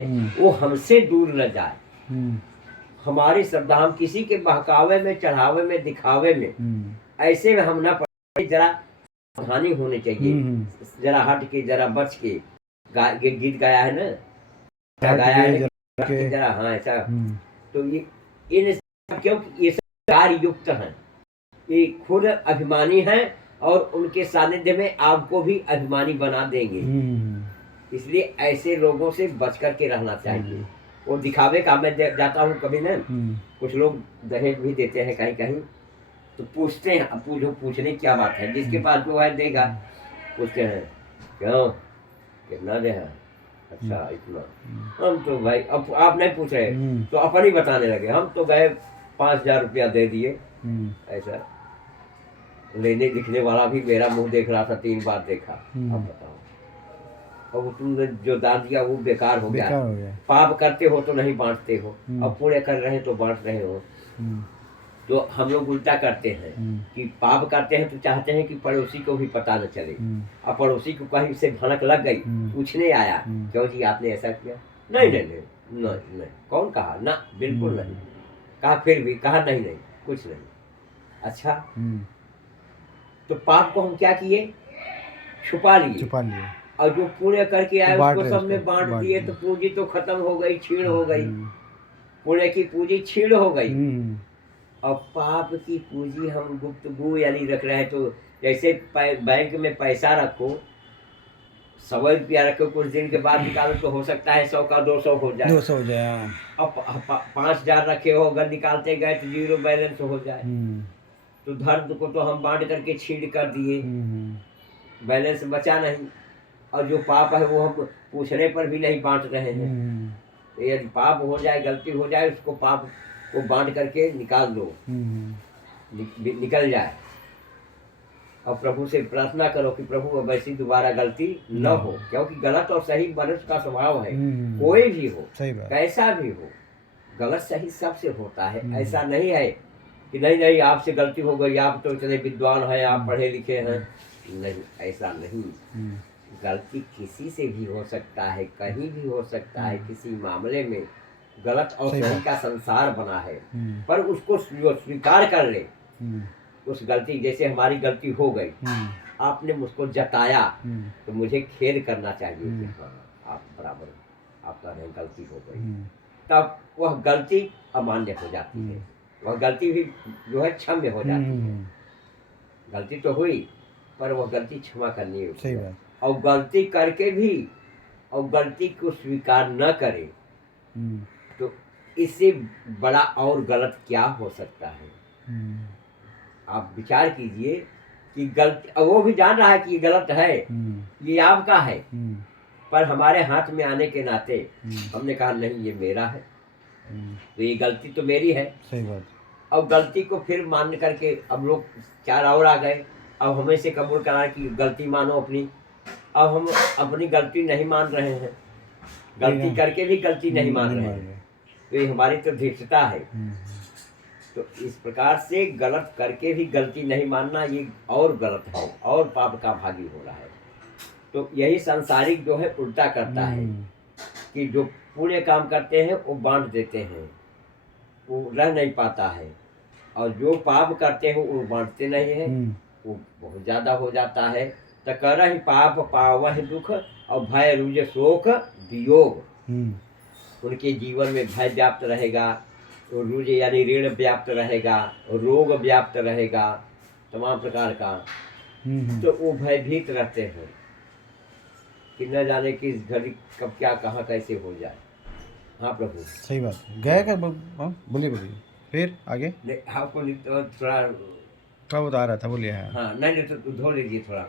वो हमसे दूर न जाए। हमारी श्रद्धा, हम किसी के बहकावे में, चढ़ावे में, दिखावे में, ऐसे में हम न पड़े। जरा सावधानी होनी चाहिए, जरा हट के, जरा बच के। गीत गाया है ना, क्या गाया है कि जरा, हाँ ऐसा। तो ये इन, क्योंकि ये सब कार्य युक्त हैं, ये खुद अभिमानी हैं और उनके सानिध्य में आपको भी अभिमानी बना देंगे। इसलिए ऐसे लोगों से बच करके रहना चाहिए। वो दिखावे का, मैं जाता हूँ कभी ना, कुछ लोग दहेज भी देते हैं कहीं कहीं, तो पूछते हैं, अब पूछने क्या बात है, जिसके पास जो है देगा। पूछते हैं क्यों, कितना दे है, अच्छा इतना। हम तो भाई, अब आप नहीं पूछ रहे तो अपन ही बताने लगे, हम तो गए 5,000 रुपया दे दिए। ऐसा लेने दिखने वाला भी मेरा मुंह देख रहा था, 3 बार देखा। अब बताओ, अब तुमने जो दान दिया वो बेकार हो गया। पाप करते हो तो नहीं बांटते हो, अब पुण्य कर रहे तो बांट रहे हो। तो हम लोग उल्टा करते हैं कि पाप करते हैं तो चाहते हैं कि पड़ोसी को भी पता न चले। अब पड़ोसी को कहीं से भनक लग गई, पूछने आया क्यों जी आपने ऐसा किया, नहीं नहीं नहीं नहीं नहीं, कौन कहा ना, बिल्कुल नहीं कहा, फिर भी कहा नहीं नहीं कुछ नहीं। अच्छा, तो पाप को हम क्या किए, छुपा लिए, और जो पुण्य करके आए उसको सब में बांट दिए, तो पूंजी तो खत्म हो गई, छीण हो गई। पुण्य की पूंजी छीण हो गई, और पाप की पूंजी हम गुप्तगू यानी रख रहे हैं। तो जैसे बैंक में पैसा रखो, 100 रुपया रखो, कुछ दिन के बाद निकालो तो हो सकता है 100 का 200 हो जाए, 200 हो जाए। अब 5,000 रखे हो, अगर निकालते गए तो 0 बैलेंस हो जाए। तो धर्म को तो हम बांट करके छीड़ कर दिए, बैलेंस बचा नहीं। और जो पाप है वो हम पूछने पर भी नहीं बांट रहे हैं। तो यदि पाप हो जाए, गलती हो जाए, उसको पाप को बांट करके निकाल दो, निकल जाए। और प्रभु से प्रार्थना करो कि प्रभु वैसी दोबारा गलती न हो, क्योंकि गलत और सही मनुष्य का स्वभाव है। कोई भी हो, कैसा भी हो, गलत सही सबसे होता है। ऐसा नहीं है कि नहीं नहीं आपसे गलती हो गई, आप तो इतने विद्वान हैं, आप पढ़े लिखे हैं, नहीं, ऐसा नहीं। गलती किसी से भी हो सकता है, कहीं भी हो सकता है। किसी मामले में गलत और सही का संसार बना है, पर उसको स्वीकार कर ले। उस गलती, जैसे हमारी गलती हो गई, आपने मुझको जताया, तो मुझे खेद करना चाहिए कि हाँ आप बराबर, आपका गलती हो गई। तब वह गलती अमान्य हो जाती है, वह गलती भी जो है क्षम्य हो जाती है। गलती तो हुई, पर वह गलती क्षमा करनी है। और गलती करके भी और गलती को स्वीकार न करे, तो इससे बड़ा और गलत क्या हो सकता है। आप विचार कीजिए कि गलती, वो भी जान रहा है कि ये गलत है, ये आपका है, पर हमारे हाथ में आने के नाते हमने कहा नहीं ये मेरा है, तो ये गलती तो मेरी है। सही बात। अब गलती को फिर मान करके अब लोग 4 और आ गए, अब हमें से कबूल करा कि गलती मानो अपनी। अब हम अपनी गलती नहीं मान रहे हैं, गलती करके भी गलती नहीं मान रहे हैं, तो ये हमारी तो धीरता है। तो इस प्रकार से गलत करके भी गलती नहीं मानना, ये और गलत है, और पाप का भागी हो रहा है। तो यही सांसारिक जो है उल्टा करता है कि जो पुण्य काम करते हैं वो बांट देते हैं, वो रह नहीं पाता है, और जो पाप करते हैं वो बांटते नहीं है, वो बहुत ज्यादा हो जाता है। तो करहि पाप पावह दुख, और भय रुज शोक वियोग। उनके जीवन में भय व्याप्त रहेगा, रुज यानी ऋण व्याप्त रहेगा, रोग व्याप्त रहेगा, तमाम प्रकार का। तो वो भयभीत रहते हैं कि न जाने किस घड़ी कब क्या कहाँ कैसे हो जाए। हाँ प्रभु, सही बात है। गया क्या, बोलिए बोलिए, फिर आगे आपको थोड़ा बता रहा था, बोलिए। हाँ नहीं तो धो लीजिए थोड़ा।